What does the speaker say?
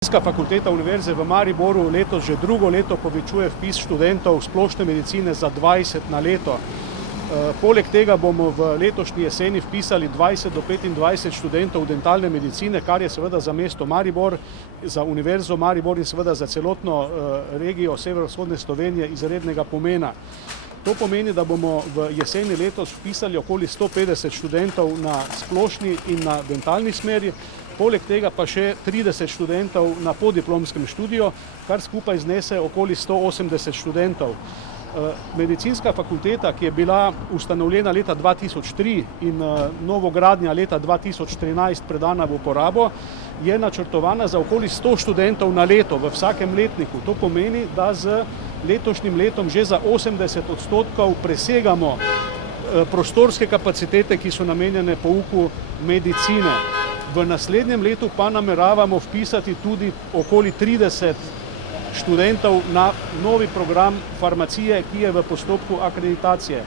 Medicinska fakulteta Univerze v Mariboru letos že drugo leto povečuje vpis študentov splošne medicine za 20 na leto. Poleg tega bomo v letošnji jeseni vpisali 20 do 25 študentov dentalne medicine, kar je seveda za mesto Maribor, za Univerzo Maribor in seveda za celotno regijo severovzhodne Slovenije izrednega pomena. To pomeni, da bomo v jeseni letos vpisali okoli 150 študentov na splošni in na dentalni smeri, poleg tega pa še 30 študentov na podiplomskem študiju, kar skupaj znese okoli 180 študentov. Medicinska fakulteta, ki je bila ustanovljena leta 2003 in novogradnja leta 2013 predana v uporabo, je načrtovana za okoli 100 študentov na leto v vsakem letniku. To pomeni, da z letošnjim letom že za 80% presegamo prostorske kapacitete, ki so namenjene pouku medicine. V naslednjem letu pa nameravamo vpisati tudi okoli 30 študentov na novi program farmacije, ki je v postopku akreditacije.